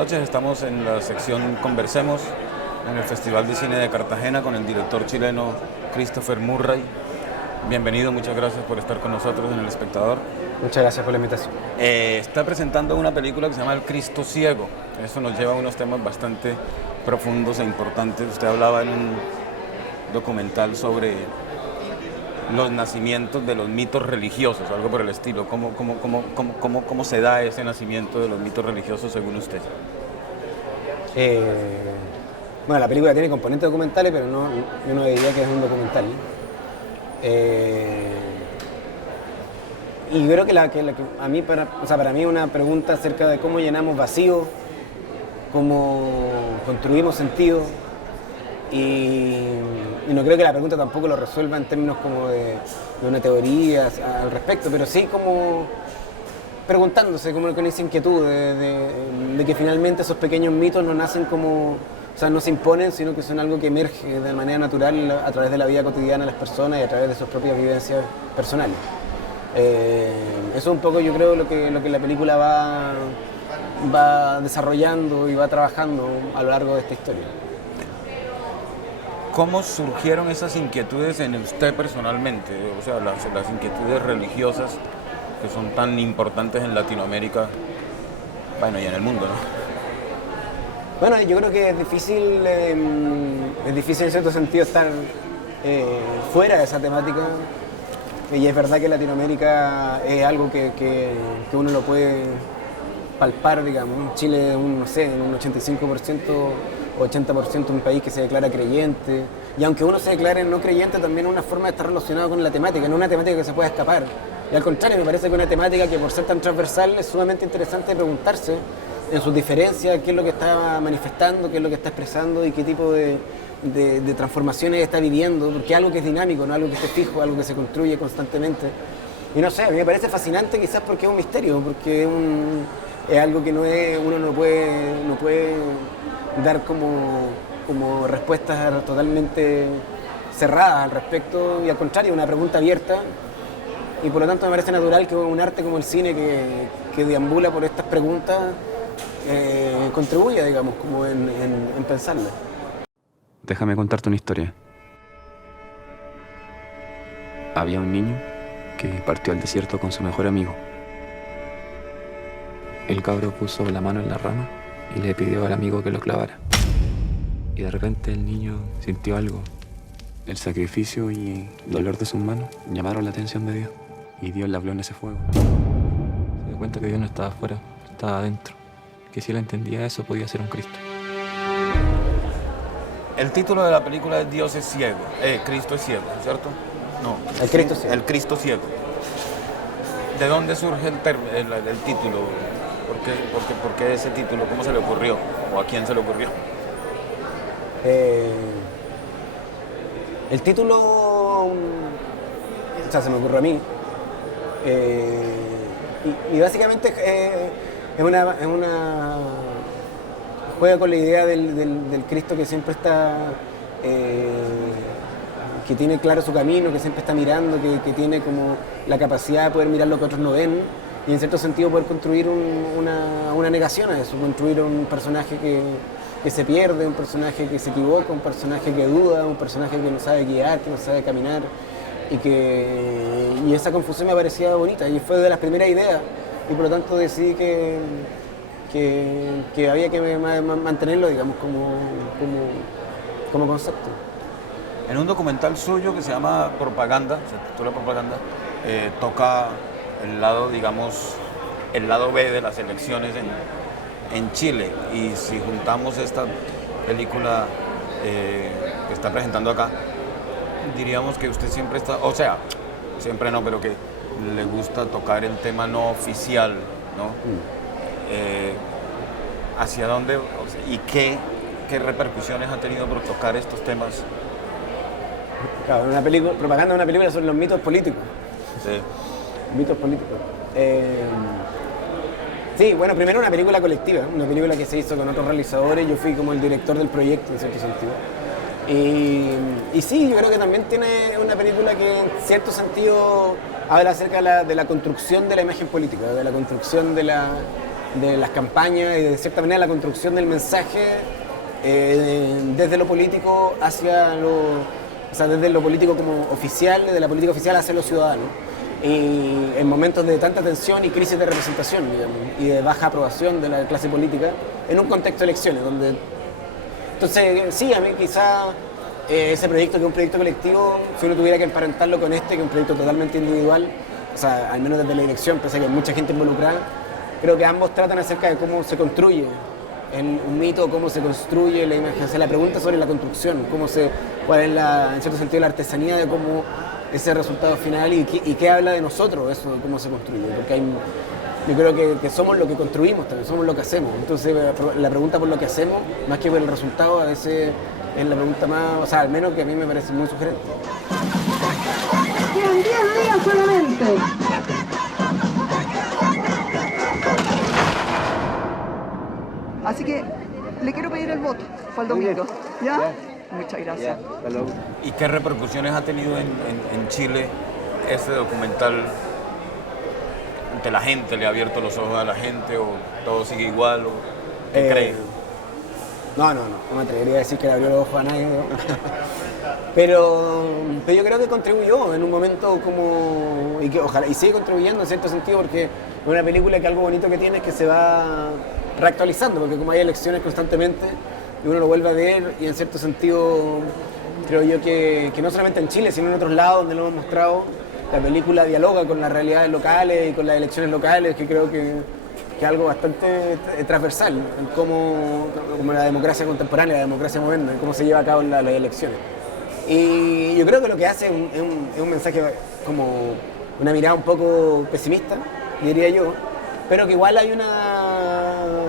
noches. Estamos en la sección Conversemos, en el Festival de Cine de Cartagena con el director chileno Christopher Murray. Bienvenido, muchas gracias por estar con nosotros en El Espectador. Muchas gracias por la invitación. Está presentando una película que se llama El Cristo Ciego. Eso nos lleva a unos temas bastante profundos e importantes. Usted hablaba en un documental sobre los nacimientos de los mitos religiosos, algo por el estilo. ¿Cómo se da ese nacimiento de los mitos religiosos según usted? Bueno, la película tiene componentes documentales, pero yo no diría que es un documental. Y creo que para mí una pregunta acerca de cómo llenamos vacíos, cómo construimos sentido, y no creo que la pregunta tampoco lo resuelva en términos como de una teoría al respecto, pero sí como preguntándose, como con esa inquietud de que finalmente esos pequeños mitos no nacen como, o sea, no se imponen, sino que son algo que emerge de manera natural a través de la vida cotidiana de las personas y a través de sus propias vivencias personales. Eso es un poco, yo creo, lo que la película va desarrollando y va trabajando a lo largo de esta historia. ¿Cómo surgieron esas inquietudes en usted personalmente? O sea, las inquietudes religiosas que son tan importantes en Latinoamérica, bueno, y en el mundo, ¿no? Bueno, yo creo que es difícil en cierto sentido estar fuera de esa temática. Y es verdad que Latinoamérica es algo que uno lo puede palpar, digamos. En Chile, un 85%, 80% un país que se declara creyente. Y aunque uno se declare no creyente, también es una forma de estar relacionado con la temática, no una temática que se pueda escapar. Y al contrario, me parece que una temática que por ser tan transversal es sumamente interesante preguntarse en sus diferencias qué es lo que está manifestando, qué es lo que está expresando y qué tipo de transformaciones está viviendo, porque es algo que es dinámico, no algo que esté fijo, algo que se construye constantemente. Y no sé, a mí me parece fascinante quizás porque es un misterio, porque es algo que uno no puede dar como respuestas totalmente cerradas al respecto, y al contrario, una pregunta abierta. Y por lo tanto me parece natural que un arte como el cine que deambula por estas preguntas contribuya, digamos, como en pensarlas. Déjame contarte una historia. Había un niño que partió al desierto con su mejor amigo. El cabro puso la mano en la rama y le pidió al amigo que lo clavara. Y de repente el niño sintió algo. El sacrificio y el dolor de sus manos llamaron la atención de Dios. Y Dios le habló en ese fuego. Se dio cuenta que Dios no estaba afuera, estaba adentro. Que si él entendía eso, podía ser un Cristo. El título de la película es Dios es ciego, Cristo es ciego, ¿cierto? No. El Cristo ciego. El Cristo ciego. ¿De dónde surge el título? ¿Por qué ese título? ¿Cómo se le ocurrió? ¿O a quién se le ocurrió? El título, o sea, se me ocurrió a mí. Y básicamente es una juega con la idea del Cristo que siempre está, que tiene claro su camino, que siempre está mirando, que tiene como la capacidad de poder mirar lo que otros no ven, y en cierto sentido poder construir una negación a eso, construir un personaje que se pierde, un personaje que se equivoca, un personaje que duda, un personaje que no sabe guiar, que no sabe caminar, y esa confusión me parecía bonita, y fue de las primeras ideas, y por lo tanto decidí que había que mantenerlo, digamos, como concepto. En un documental suyo que se llama Propaganda, se titula Propaganda, toca el lado, digamos, el lado B de las elecciones en Chile. Y si juntamos esta película que está presentando acá, diríamos que usted siempre está, o sea, siempre no, pero que le gusta tocar el tema no oficial, ¿no? ¿Hacia dónde y qué repercusiones ha tenido por tocar estos temas? Claro, Propaganda es una película sobre los mitos políticos. Sí. Mitos políticos. Sí, bueno, primero una película colectiva, una película que se hizo con otros realizadores, yo fui como el director del proyecto en cierto sentido. Y sí, yo creo que también tiene una película que en cierto sentido habla acerca de la construcción de la imagen política, de la construcción de de las campañas y de cierta manera la construcción del mensaje desde lo político hacia o sea, desde lo político como oficial, desde la política oficial hacia los ciudadanos. Y en momentos de tanta tensión y crisis de representación, digamos, y de baja aprobación de la clase política, en un contexto de elecciones, donde... Entonces, sí, a mí quizá ese proyecto, que es un proyecto colectivo, si uno tuviera que emparentarlo con este, que es un proyecto totalmente individual, o sea, al menos desde la dirección, pese a que hay mucha gente involucrada, creo que ambos tratan acerca de cómo se construye un mito, cómo se construye la imagen, o sea, la pregunta sobre la construcción, cuál es en cierto sentido la artesanía de cómo ese resultado final y qué habla de nosotros eso, de cómo se construye, porque yo creo que somos lo que construimos también, somos lo que hacemos, entonces la pregunta por lo que hacemos, más que por el resultado, a veces es la pregunta más, o sea, al menos que a mí me parece muy sugerente. Quedan 10 días solamente. Así que le quiero pedir el voto para el domingo. ¿Ya? Muchas gracias. ¿Y qué repercusiones ha tenido en Chile este documental? ¿Que la gente le ha abierto los ojos a la gente o todo sigue igual? O ¿qué cree? No me atrevería a decir que le abrió los ojos a nadie, ¿no? pero yo creo que contribuyó en un momento como... y sigue contribuyendo en cierto sentido, porque es una película que algo bonito que tiene es que se va reactualizando, porque como hay elecciones constantemente, y uno lo vuelve a ver, y en cierto sentido creo yo que no solamente en Chile, sino en otros lados donde lo hemos mostrado, la película dialoga con las realidades locales y con las elecciones locales, que creo que es algo bastante transversal, en cómo la democracia contemporánea, la democracia moderna, en cómo se lleva a cabo las elecciones. Y yo creo que lo que hace es un mensaje como una mirada un poco pesimista, diría yo, pero que igual hay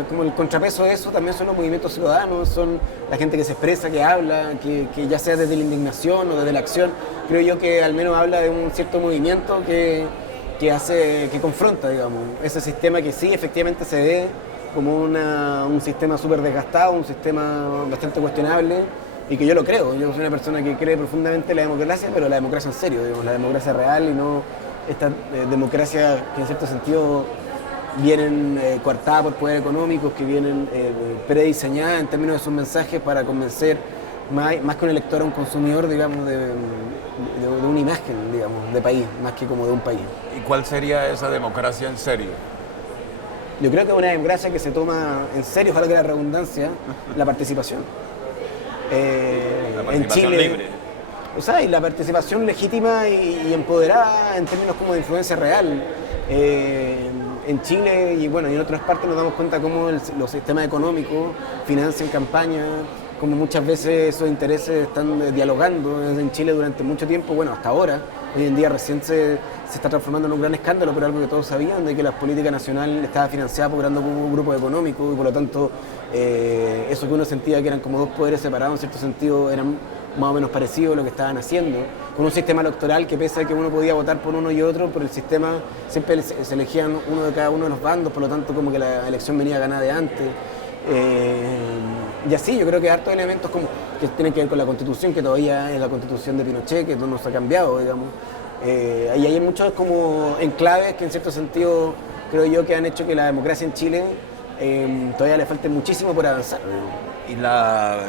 como el contrapeso de eso también son los movimientos ciudadanos, son la gente que se expresa, que habla, que ya sea desde la indignación o desde la acción, creo yo que al menos habla de un cierto movimiento que confronta, digamos, ese sistema que sí efectivamente se ve como un sistema súper desgastado, un sistema bastante cuestionable, y que yo lo creo. Yo soy una persona que cree profundamente en la democracia, pero la democracia en serio, digamos, la democracia real y no esta democracia que en cierto sentido vienen coartadas por poderes económicos, que vienen prediseñadas en términos de sus mensajes para convencer más que un elector a un consumidor, digamos, de una imagen, digamos, de país, más que como de un país. ¿Y cuál sería esa democracia en serio? Yo creo que es una democracia que se toma en serio, ojalá que la redundancia, la participación. La participación en Chile, libre. O sea, y la participación legítima y empoderada en términos como de influencia real. En Chile y bueno, y en otras partes nos damos cuenta cómo los sistemas económicos financian campañas, como muchas veces esos intereses están dialogando en Chile durante mucho tiempo, bueno, hasta ahora. Hoy en día recién se está transformando en un gran escándalo, pero algo que todos sabían, de que la política nacional estaba financiada por grandes grupos económicos y por lo tanto eso que uno sentía que eran como dos poderes separados, en cierto sentido eran más o menos parecidos a lo que estaban haciendo, con un sistema electoral que pese a que uno podía votar por uno y otro, por el sistema siempre se elegían uno de cada uno de los bandos, por lo tanto como que la elección venía ganada de antes. Y así yo creo que hay hartos elementos como que tienen que ver con la Constitución, que todavía es la Constitución de Pinochet, que no se ha cambiado, digamos. Y hay muchos como enclaves que en cierto sentido creo yo que han hecho que la democracia en Chile todavía le falte muchísimo por avanzar. Y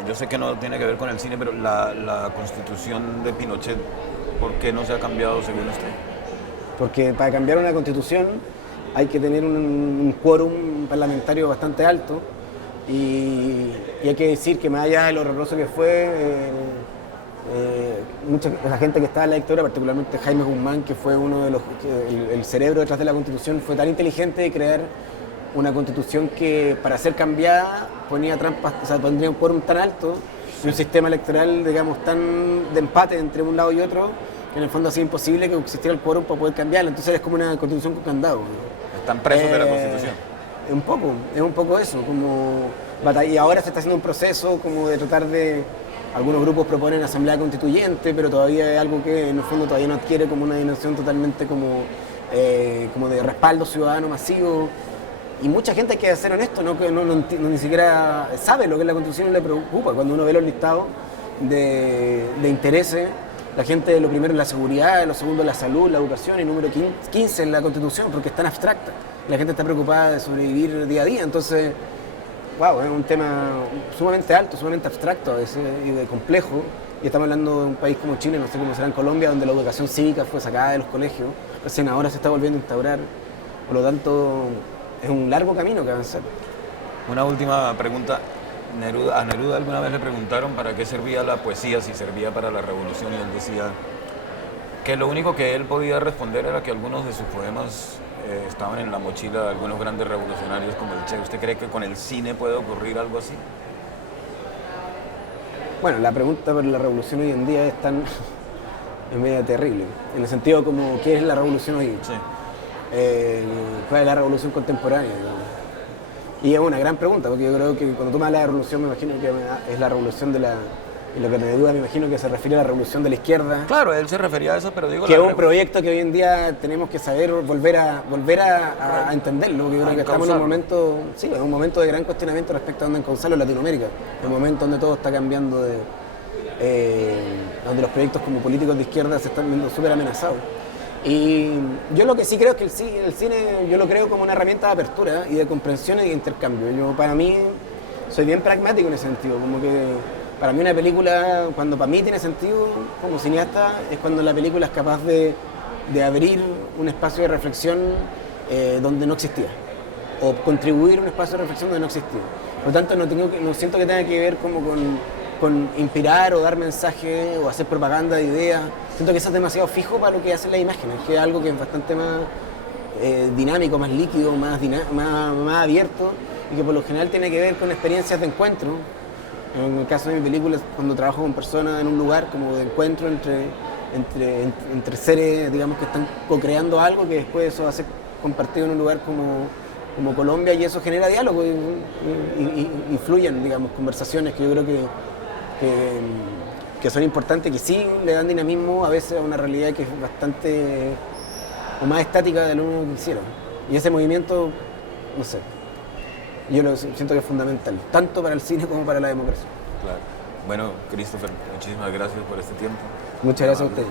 yo sé que no tiene que ver con el cine, pero la Constitución de Pinochet, ¿por qué no se ha cambiado según usted? Porque para cambiar una Constitución hay que tener un quórum parlamentario bastante alto. Y hay que decir que más allá de lo horroroso que fue, la gente que estaba en la dictadura, particularmente Jaime Guzmán, que fue uno de el cerebro detrás de la Constitución, fue tan inteligente de crear una Constitución que para ser cambiada ponía trampas, o sea, pondría un quórum tan alto y un sistema electoral, digamos, tan de empate entre un lado y otro, que en el fondo hacía imposible que existiera el quórum para poder cambiarla. Entonces es como una Constitución con candado, ¿no? Están presos de la Constitución. Es un poco eso, como y ahora se está haciendo un proceso como de tratar de, algunos grupos proponen asamblea constituyente, pero todavía es algo que en el fondo todavía no adquiere como una dimensión totalmente como de respaldo ciudadano masivo. Y mucha gente, hay que ser honesto, ¿no? Que ni siquiera sabe lo que es la Constitución y le preocupa. Cuando uno ve los listados de intereses, la gente lo primero es la seguridad, lo segundo es la salud, la educación, y número 15 es la Constitución, porque es tan abstracta. La gente está preocupada de sobrevivir día a día, entonces, wow, es un tema sumamente alto, sumamente abstracto a veces y de complejo. Y estamos hablando de un país como Chile, no sé cómo será en Colombia, donde la educación cívica fue sacada de los colegios, recién ahora se está volviendo a instaurar. Por lo tanto, es un largo camino que avanzar. Una última pregunta. A Neruda alguna vez le preguntaron para qué servía la poesía, si servía para la revolución, y él decía que lo único que él podía responder era que algunos de sus poemas estaban en la mochila de algunos grandes revolucionarios como el Che. ¿Usted cree que con el cine puede ocurrir algo así? Bueno, la pregunta por la revolución hoy en día es medio terrible, en el sentido como, ¿qué es la revolución hoy? Sí. ¿Cuál es la revolución contemporánea? Y es una gran pregunta, porque yo creo que cuando tú me hablas de revolución, me imagino que es la revolución de la... Y lo que me duda, me imagino que se refiere a la revolución de la izquierda. Claro, él se refería a eso, pero digo... Que es un proyecto que hoy en día tenemos que saber volver a entenderlo, porque yo creo que estamos en un momento... Sí, es un momento de gran cuestionamiento respecto a dónde encauzarlo en Latinoamérica. Un momento donde todo está cambiando, donde los proyectos como políticos de izquierda se están viendo súper amenazados. Y yo lo que sí creo es que el cine yo lo creo como una herramienta de apertura y de comprensión y de intercambio. Yo, para mí, soy bien pragmático en ese sentido, como que para mí una película, cuando para mí tiene sentido como cineasta, es cuando la película es capaz de abrir un espacio de reflexión donde no existía, o contribuir a un espacio de reflexión donde no existía. Por lo tanto, no siento que tenga que ver como con inspirar o dar mensajes o hacer propaganda de ideas. Siento que eso es demasiado fijo para lo que hacen las imágenes, que es algo que es bastante más dinámico, más líquido, más abierto, y que por lo general tiene que ver con experiencias de encuentro. En el caso de mi película, cuando trabajo con personas en un lugar como de encuentro entre seres, digamos, que están co-creando algo, que después eso va a ser compartido en un lugar como Colombia, y eso genera diálogo y fluyen, digamos, conversaciones que yo creo que son importantes, que sí le dan dinamismo a veces a una realidad que es bastante o más estática de lo que uno quisiera. Y ese movimiento, no sé, yo lo siento que es fundamental, tanto para el cine como para la democracia. Claro. Bueno, Christopher, muchísimas gracias por este tiempo. Muchas gracias a ustedes.